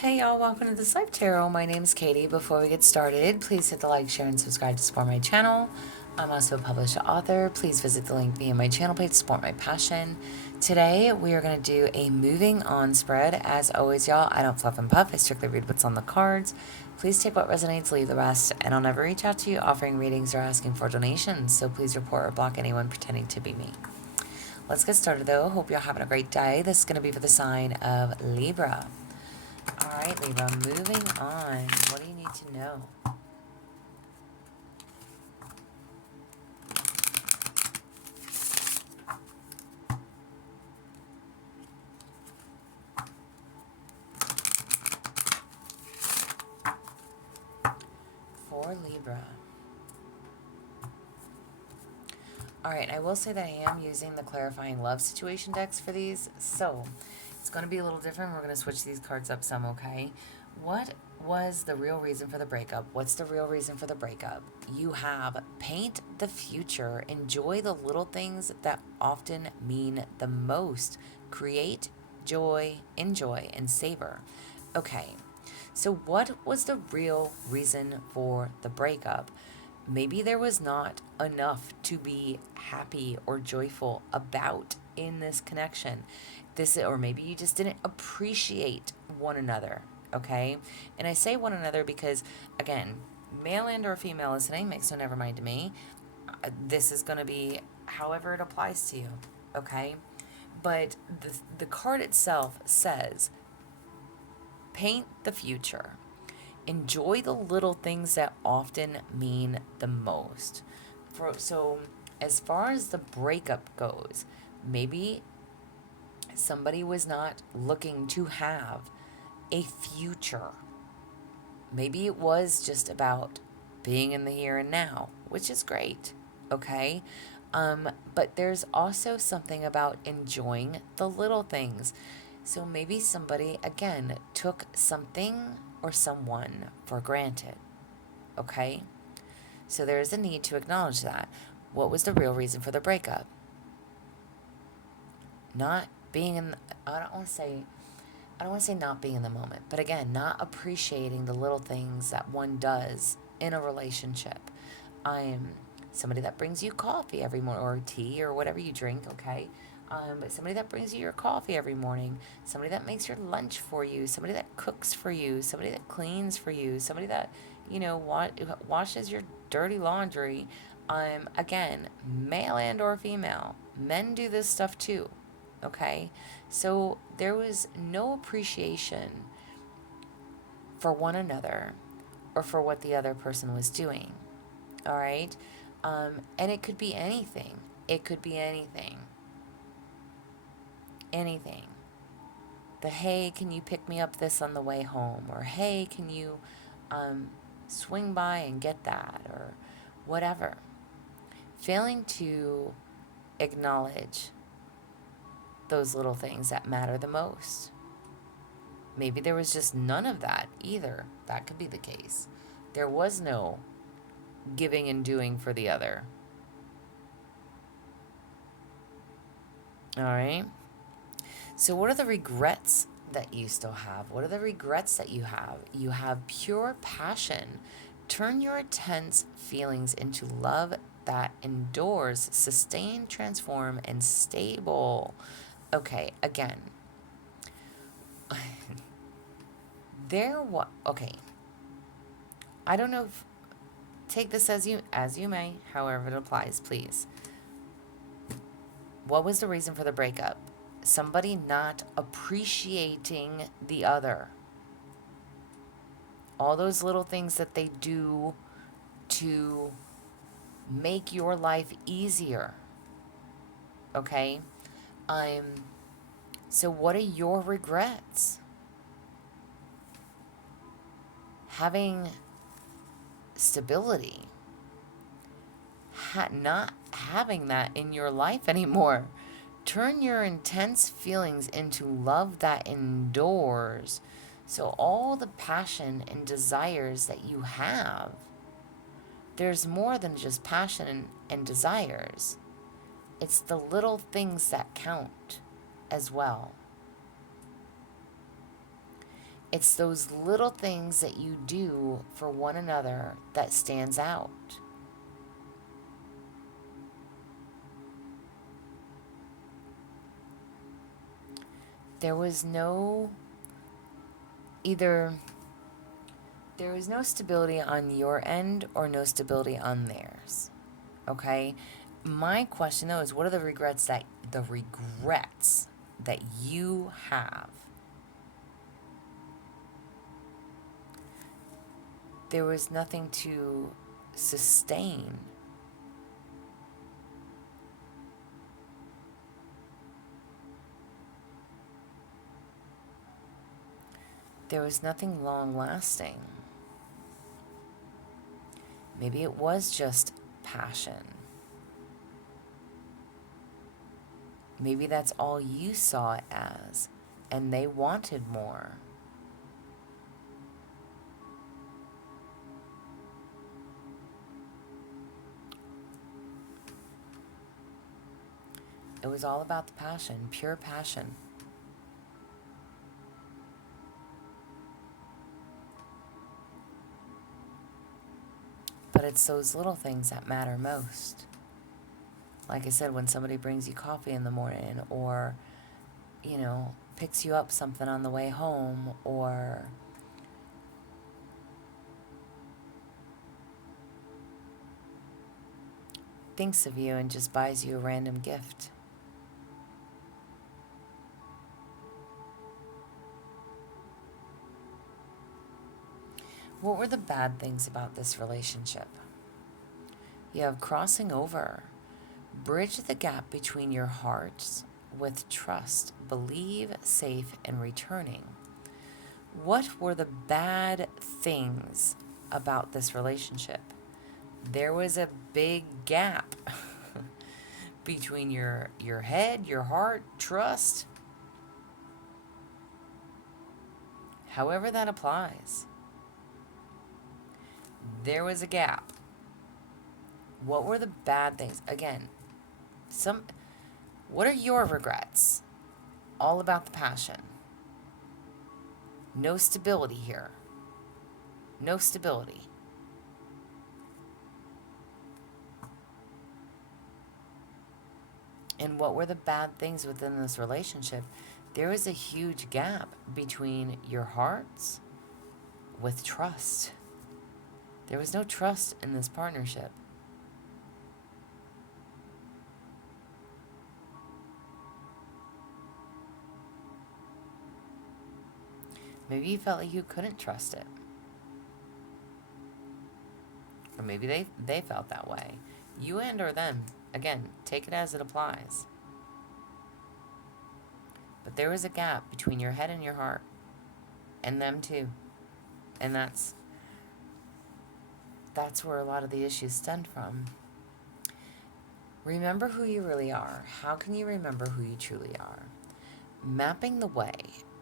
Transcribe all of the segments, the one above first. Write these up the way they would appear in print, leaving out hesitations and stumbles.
Hey y'all, welcome to This Life Tarot. My name is Katie. Before we get started, please hit the like, share, and subscribe to support my channel. I'm also a published author. Please visit the link via my channel page to support my passion. Today, we are going to do a moving on spread. As always, y'all, I don't fluff and puff. I strictly read what's on the cards. Please take what resonates, leave the rest, and I'll never reach out to you offering readings or asking for donations, so please report or block anyone pretending to be me. Let's get started, though. Hope you're having a great day. This is going to be for the sign of Libra. All right, Libra, moving on. What do you need to know? For Libra. All right, I will say that I am using the Clarifying Love Situation decks for these, so it's going to be a little different. We're going to switch these cards up some, okay? What was the real reason for the breakup? What's the real reason for the breakup? You have paint the future. Enjoy the little things that often mean the most. Create joy, enjoy, and savor. Okay, so what was the real reason for the breakup? Maybe there was not enough to be happy or joyful about in this connection. Or maybe you just didn't appreciate one another, okay? And I say one another because, again, male and or female listening makes no never mind to me. This is going to be however it applies to you, okay? But the card itself says, paint the future. Enjoy the little things that often mean the most. So, as far as the breakup goes, maybe somebody was not looking to have a future. Maybe it was just about being in the here and now, which is great, okay? But there's also something about enjoying the little things. So maybe somebody, again, took something or someone for granted, okay? So there is a need to acknowledge that. What was the real reason for the breakup? Not being in, I don't want to say not being in the moment, but again, not appreciating the little things that one does in a relationship. I'm somebody that brings you coffee every morning, or tea, or whatever you drink, okay? But somebody that brings you your coffee every morning, somebody that makes your lunch for you, somebody that cooks for you, somebody that cleans for you, somebody that, washes your dirty laundry. Again, male and or female, men do this stuff too, okay? So there was no appreciation for one another or for what the other person was doing, all right? And it could be anything. It could be anything. Anything. Hey, can you pick me up this on the way home? Or hey, can you swing by and get that? Or whatever. Failing to acknowledge those little things that matter the most. Maybe there was just none of that either. That could be the case. There was no giving and doing for the other. All right? So, what are the regrets that you still have? What are the regrets that you have? You have pure passion. Turn your intense feelings into love that endures, sustain, transform, and stable. Okay, again. Okay. I don't know if take this as you may, however it applies, please. What was the reason for the breakup? Somebody not appreciating the other. All those little things that they do to make your life easier. Okay? So what are your regrets? Having stability. Not having that in your life anymore. Turn your intense feelings into love that endures. So all the passion and desires that you have, there's more than just passion and desires. It's the little things that count as well. It's those little things that you do for one another that stands out. There was no either there was no stability on your end or no stability on theirs. Okay? My question though is what are the regrets that you have? There was nothing to sustain. There was nothing long lasting. Maybe it was just passion. Maybe that's all you saw it as, and they wanted more. It was all about the passion, pure passion. But it's those little things that matter most. Like I said, when somebody brings you coffee in the morning or, picks you up something on the way home or thinks of you and just buys you a random gift. What were the bad things about this relationship? You have crossing over. Bridge the gap between your hearts with trust. Believe, safe, and returning. What were the bad things about this relationship? There was a big gap between your head, your heart, trust. However that applies. There was a gap. What were the bad things? Again, what are your regrets? All about the passion. No stability here. No stability. And what were the bad things within this relationship? There was a huge gap between your hearts with trust. There was no trust in this partnership. Maybe you felt like you couldn't trust it. Or maybe they felt that way. You and or them. Again, take it as it applies. But there was a gap between your head and your heart. And them too. And that's where a lot of the issues stemmed from. Remember who you really are. How can you remember who you truly are? Mapping the way.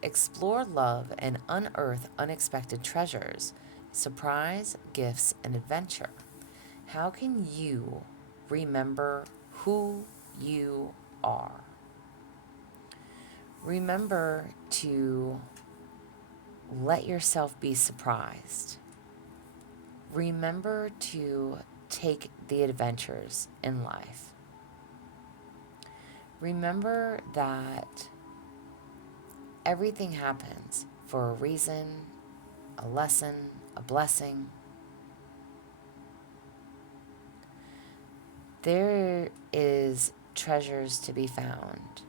Explore love and unearth unexpected treasures, surprise, gifts, and adventure. How can you remember who you are? Remember to let yourself be surprised. Remember to take the adventures in life. Remember that everything happens for a reason, a lesson, a blessing. There is treasures to be found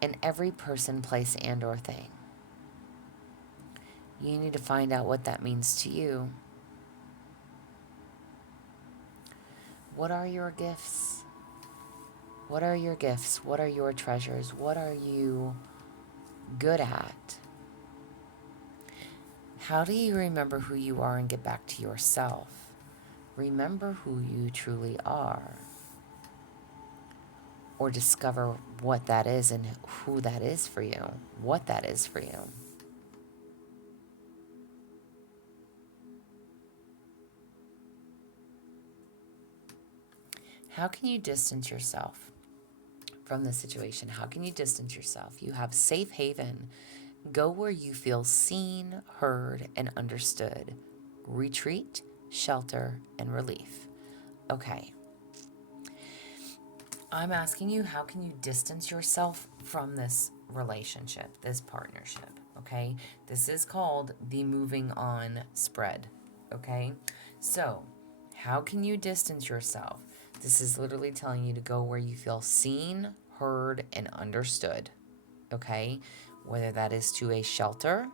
in every person, place, and or thing. You need to find out what that means to you. What are your gifts? What are your gifts? What are your treasures? What are you good at? How do you remember who you are and get back to yourself? Remember who you truly are. Or discover what that is and who that is for you, what that is for you. How can you distance yourself from the situation? How can you distance yourself? You have safe haven Go where you feel seen, heard, and understood. Retreat, shelter, and relief. Okay, I'm asking you, how can you distance yourself from this relationship, this partnership? Okay, this is called the moving on spread. Okay, so how can you distance yourself? This is literally telling you to go where you feel seen, heard, and understood. Okay, whether that is to a shelter,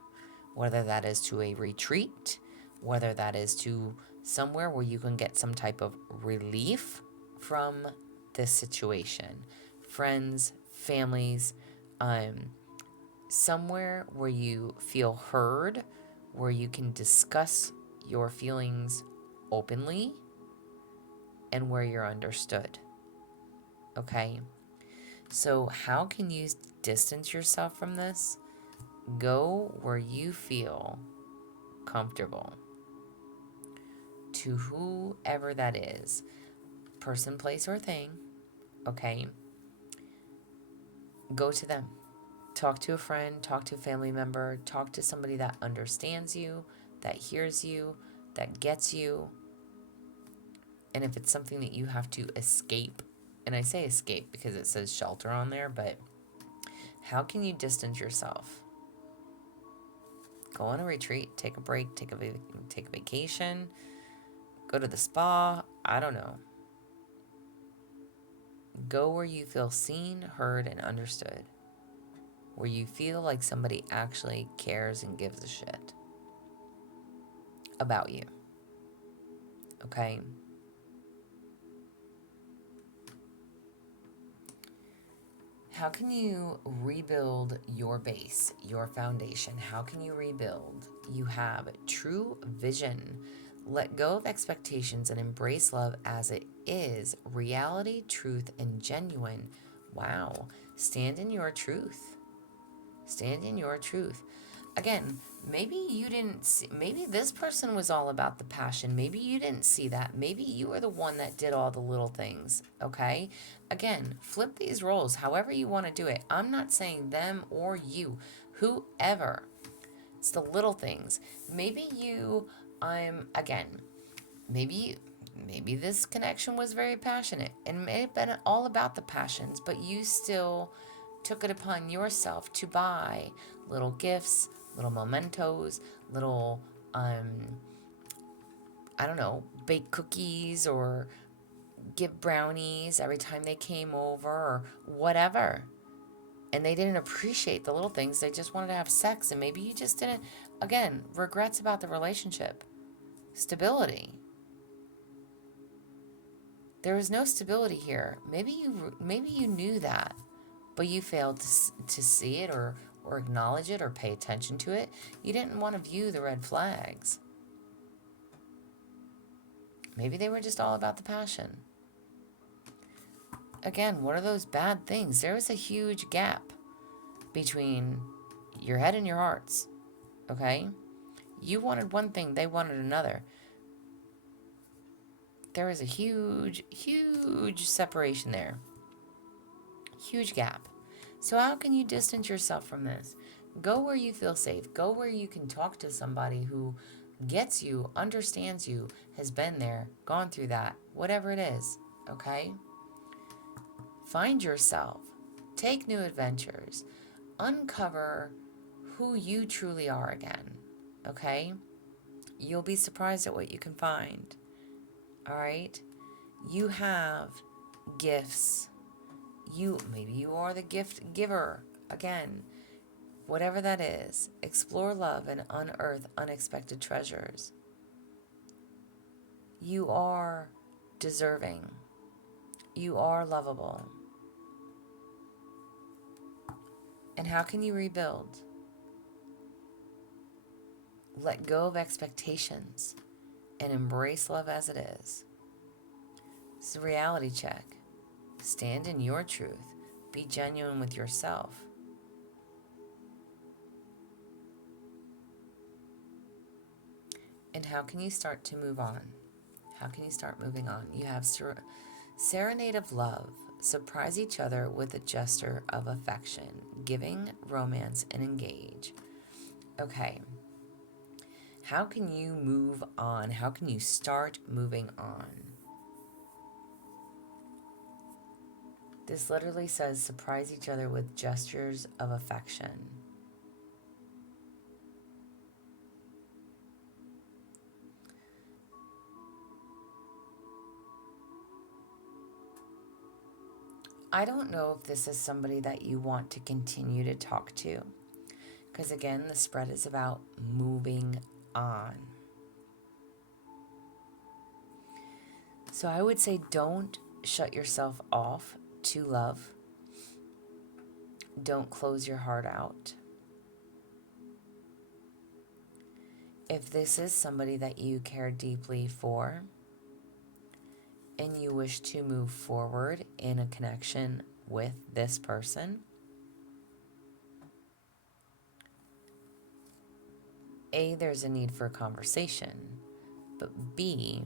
whether that is to a retreat, whether that is to somewhere where you can get some type of relief from this situation. Friends, families, um, somewhere where you feel heard, where you can discuss your feelings openly, and where you're understood. Okay? So, how can you distance yourself from this? Go where you feel comfortable, to whoever that is, person, place, or thing. Okay? Go to them. Talk to a friend, talk to a family member, talk to somebody that understands you, that hears you, that gets you. And if it's something that you have to escape, and I say escape because it says shelter on there, but how can you distance yourself? Go on a retreat, take a break, take a vacation, go to the spa, I don't know. Go where you feel seen, heard, and understood. Where you feel like somebody actually cares and gives a shit about you. Okay? How can you rebuild your base, your foundation? How can you rebuild? You have true vision. Let go of expectations and embrace love as it is. Reality, truth, and genuine. Wow. Stand in your truth. Stand in your truth. Again, maybe you didn't see, maybe this person was all about the passion. Maybe you didn't see that. Maybe you were the one that did all the little things, okay? Again, flip these roles however you want to do it. I'm not saying them or you, whoever. It's the little things. Maybe you, again, maybe this connection was very passionate and may have been all about the passions, but you still took it upon yourself to buy little gifts, little mementos, little I don't know, bake cookies or give brownies every time they came over or whatever. And they didn't appreciate the little things. They just wanted to have sex, and maybe you just didn't. Again, regrets about the relationship. Stability. There was no stability here. Maybe you knew that, but you failed to see it or acknowledge it or pay attention to it. You didn't want to view the red flags. Maybe they were just all about the passion. Again, what are those bad things? There was a huge gap between your head and your hearts. Okay? You wanted one thing, they wanted another. There was a huge, huge separation there. Huge gap. So how can you distance yourself from this? Go where you feel safe. Go where you can talk to somebody who gets you, understands you, has been there, gone through that, whatever it is, okay? Find yourself. Take new adventures. Uncover who you truly are again, okay? You'll be surprised at what you can find, all right? You have gifts. Maybe you are the gift giver. Again, whatever that is, explore love and unearth unexpected treasures. You are deserving. You are lovable. And how can you rebuild? Let go of expectations and embrace love as it is. It's a reality check. Stand in your truth. Be genuine with yourself. And how can you start moving on? You have Serenade of Love. surprise each other with a gesture of affection, giving, romance, and engage. Okay. How can you move on? How can you start moving on? This literally says surprise each other with gestures of affection. I don't know if this is somebody that you want to continue to talk to, because again, the spread is about moving on. So I would say don't shut yourself off to love. Don't close your heart out. If this is somebody that you care deeply for and you wish to move forward in a connection with this person, A, there's a need for a conversation, but B,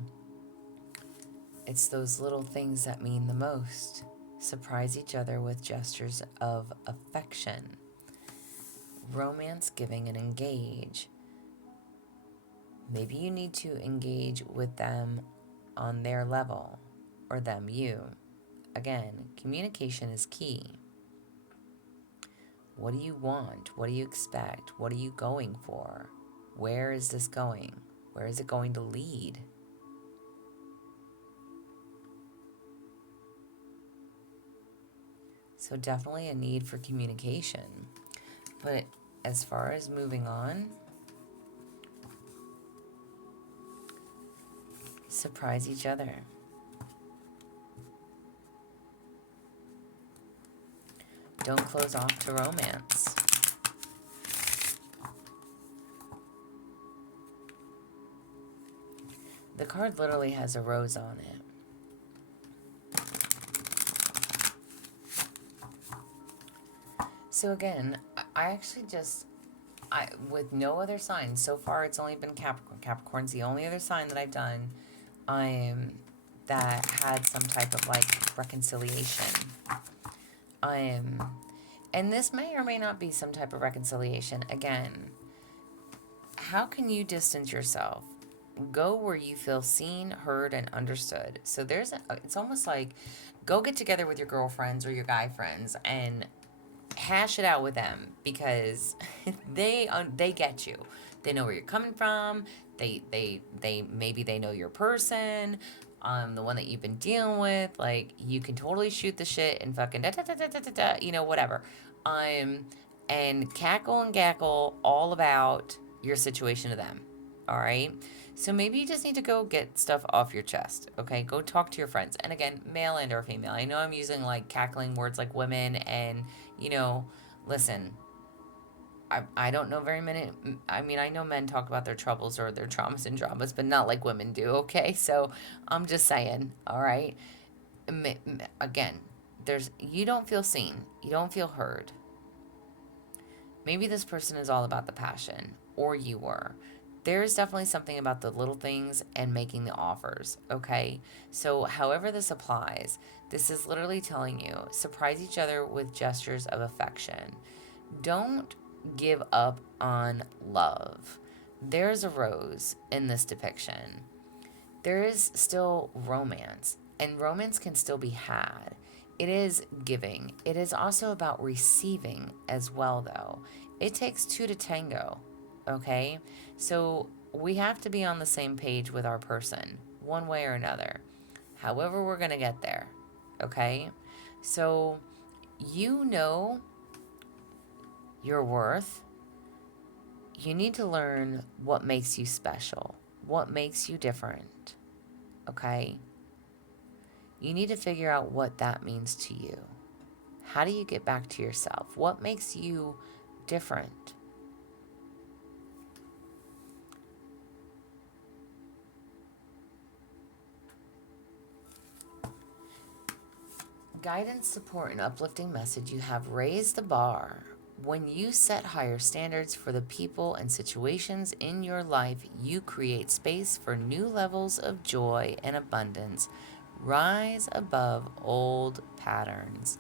it's those little things that mean the most. Surprise each other with gestures of affection. Romance, giving, and engage. Maybe you need to engage with them on their level, or them you. Again, communication is key. What do you want? What do you expect? What are you going for? Where is this going? Where is it going to lead? So definitely a need for communication. But as far as moving on, surprise each other. Don't close off to romance. The card literally has a rose on it. So again, I actually with no other sign, so far it's only been Capricorn. Capricorn's the only other sign that I've done that had some type of like reconciliation. And this may or may not be some type of reconciliation. Again, how can you distance yourself? Go where you feel seen, heard, and understood. So it's almost like go get together with your girlfriends or your guy friends and hash it out with them, because they get you. They know where you're coming from. They maybe they know your person, the one that you've been dealing with. Like, you can totally shoot the shit and fucking whatever. And cackle and gackle all about your situation to them. All right. So maybe you just need to go get stuff off your chest, okay? Go talk to your friends. And again, male and or female. I know I'm using like cackling words like women and, listen, I don't know very many. I mean, I know men talk about their troubles or their traumas and dramas, but not like women do, okay? So I'm just saying, all right? Again, you don't feel seen. You don't feel heard. Maybe this person is all about the passion, or you were. There's definitely something about the little things and making the offers, okay? So however this applies, this is literally telling you, surprise each other with gestures of affection. Don't give up on love. There's a rose in this depiction. There is still romance, and romance can still be had. It is giving. It is also about receiving as well, though. It takes two to tango, okay? So we have to be on the same page with our person, one way or another. However, we're going to get there, okay? So you know your worth. You need to learn what makes you special, what makes you different, okay? You need to figure out what that means to you. How do you get back to yourself? What makes you different? Guidance, support, and uplifting message. You have raised the bar. When you set higher standards for the people and situations in your life, you create space for new levels of joy and abundance. Rise above old patterns.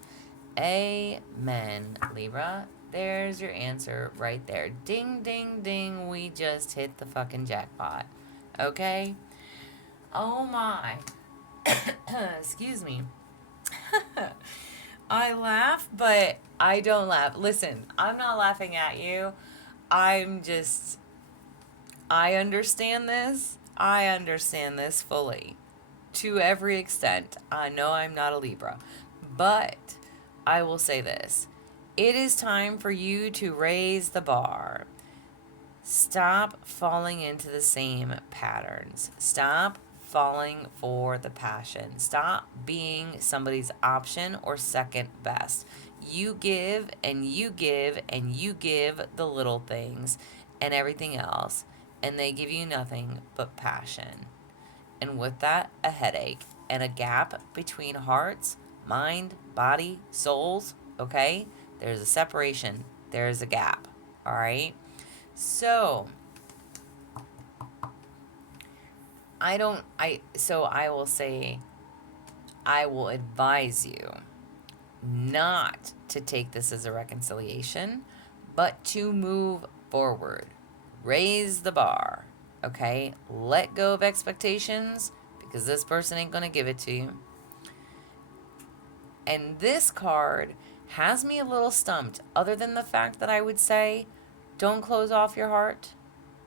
Amen, Libra. There's your answer right there. Ding, ding, ding. We just hit the fucking jackpot. Okay? Oh my. Excuse me. I laugh, but I don't laugh. Listen, I'm not laughing at you. I'm just. I understand this. I understand this fully. To every extent. I know I'm not a Libra. But I will say this. It is time for you to raise the bar. Stop falling into the same patterns. Stop falling for the passion. Stop being somebody's option or second best. You give and you give and you give the little things and everything else, and they give you nothing but passion. And with that, a headache and a gap between hearts, mind, body, souls, okay? There's a separation, there's a gap, all right? So, I will say, I will advise you not to take this as a reconciliation, but to move forward. Raise the bar, okay? Let go of expectations because this person ain't going to give it to you. And this card has me a little stumped, other than the fact that I would say, don't close off your heart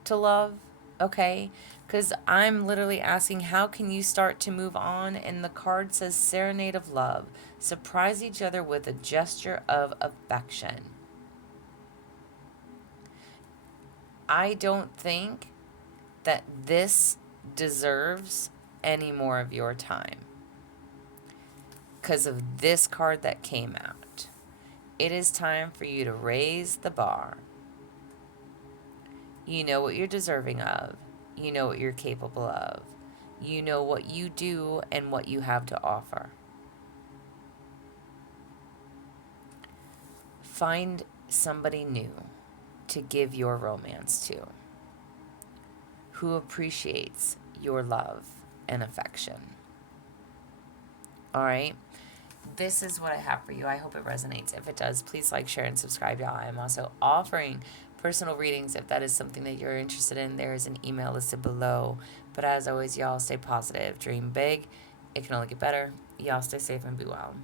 to love, okay? Because I'm literally asking, how can you start to move on? And the card says, Serenade of Love. Surprise each other with a gesture of affection. I don't think that this deserves any more of your time because of this card that came out. It is time for you to raise the bar. You know what you're deserving of. You know what you're capable of. You know what you do and what you have to offer. Find somebody new to give your romance to, who appreciates your love and affection. All right? This is what I have for you. I hope it resonates. If it does, please like, share, and subscribe, y'all. I'm also offering personal readings if that is something that you're interested in. There is an email listed below. But as always, y'all, stay positive, dream big. It can only get better. Y'all stay safe and be well.